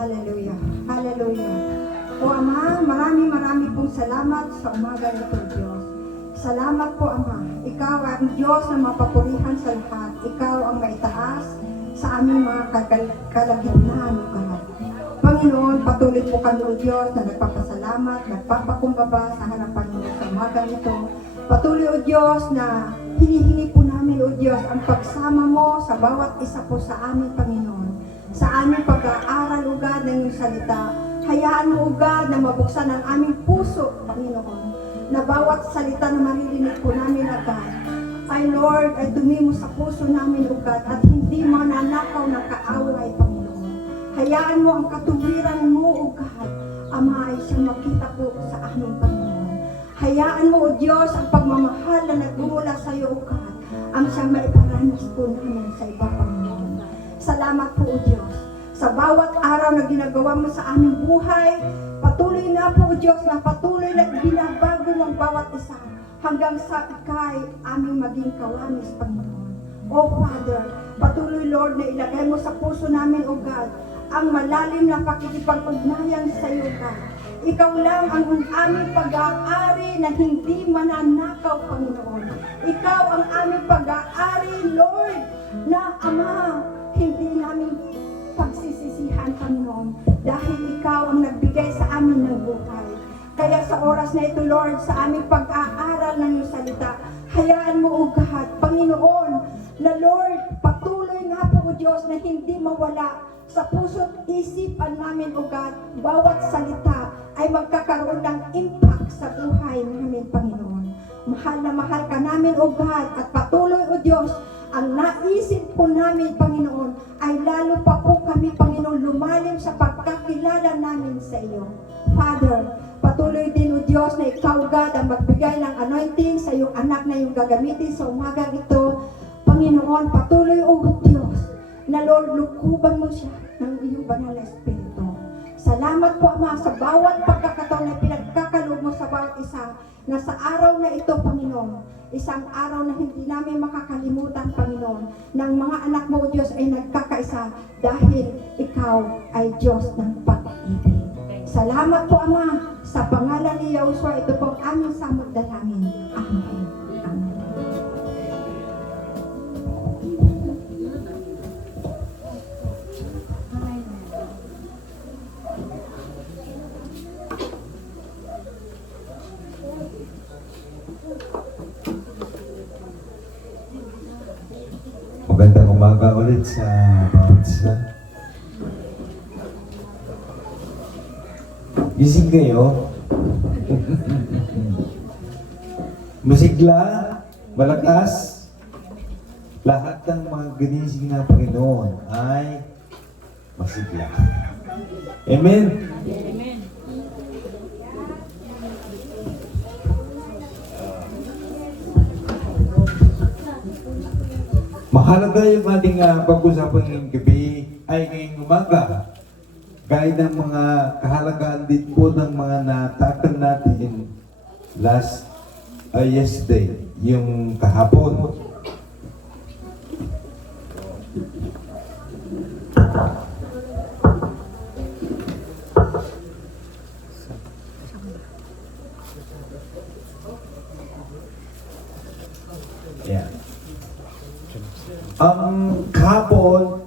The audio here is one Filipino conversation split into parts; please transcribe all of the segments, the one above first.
Hallelujah. Hallelujah. O Ama, marami pong salamat sa umaga nito, Diyos. Salamat po, Ama. Ikaw ang Diyos na mapapurihan sa lahat. Ikaw ang maitaas sa aming mga kalagitnaan, O God. Panginoon, patuloy po kami, O Diyos, na nagpapasalamat, nagpapakumbaba sa harapan mo sa umaga nito. Patuloy, O Diyos, na hinihingi po namin, O Diyos, ang pagsama mo sa bawat isa po sa amin, Panginoon. Sa aming pag-aaral, O God, ng iyong salita. Hayaan mo, O God, na mabuksan ang aming puso, Panginoon, na bawat salita na maririnig po namin, O God, ay Lord, ay tumimo sa puso namin, O God, at hindi mananakaw ng kaaway, Panginoon. Hayaan mo ang katuwiran mo, O God, Ama, ay siyang makita po sa aming Panginoon. Hayaan mo, O Diyos, ang pagmamahal na nagmumula sa iyo, O God, ang siyang maiparanas po namin sa iba, Panginoon. Salamat po, O Diyos, sa bawat araw na ginagawa mo sa aming buhay. Patuloy na po, O Diyos, na patuloy na binabago ng bawat isa hanggang sa ikay aming maging kawanis, Panginoon. O Father, patuloy, Lord, na ilagay mo sa puso namin, O God, ang malalim na pakikipag-ugnayan sa iyo, God. Ikaw lang ang aming pag-aari na hindi mananakaw, Panginoon. Ikaw ang aming pag-aari, Lord, na Ama, hindi namin pagsisisihan, Panginoon, dahil ikaw ang nagbigay sa amin ng buhay. Kaya sa oras na ito, Lord, sa aming pag-aaral ng iyong salita, hayaan mo, O God, Panginoon, na Lord, patuloy nga po, O Diyos, na hindi mawala sa puso't isipan namin, O God, bawat salita ay magkakaroon ng impact sa buhay namin, Panginoon. Mahal na mahal ka namin, O God, at patuloy, O Diyos, ang naisip po namin, Panginoon, ay lalo pa po kami, Panginoon, lumalim sa pagkakilala namin sa iyo. Father, patuloy din, O Diyos, na ikaw, God, ang magbigay ng anointing sa iyong anak na iyong gagamitin sa umagang ito. Panginoon, patuloy, O Diyos, na Lord, lukuban mo siya ng iyong banal na Espiritu. Salamat po, Ama, sa bawat pagkakataon na pinagkakaloob mo sa bawat isa, na sa araw na ito, Panginoon, isang araw na hindi namin makakalimutan, Panginoon, ng mga anak mo, O Diyos, ay nagkakaisa dahil ikaw ay Diyos ng pag-ibig. Salamat po, Ama, sa pangalan ni Yahushua, ito po ang aming samot dalangin. Amen. Amen. umaga ulit sa bawat isa. Gising kayo? Masigla, malakas, lahat ng mga ginising ng Panginoon ay masigla. Amen? Mahalaga yung ating pag-usapan ngayong gabi ay ngayong umaga. Gaya ng mga kahalagaan din po ng mga natakal natin yesterday, yung kahapon. Yeah. Kahapon,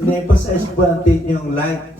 na-emphasize po natin yung light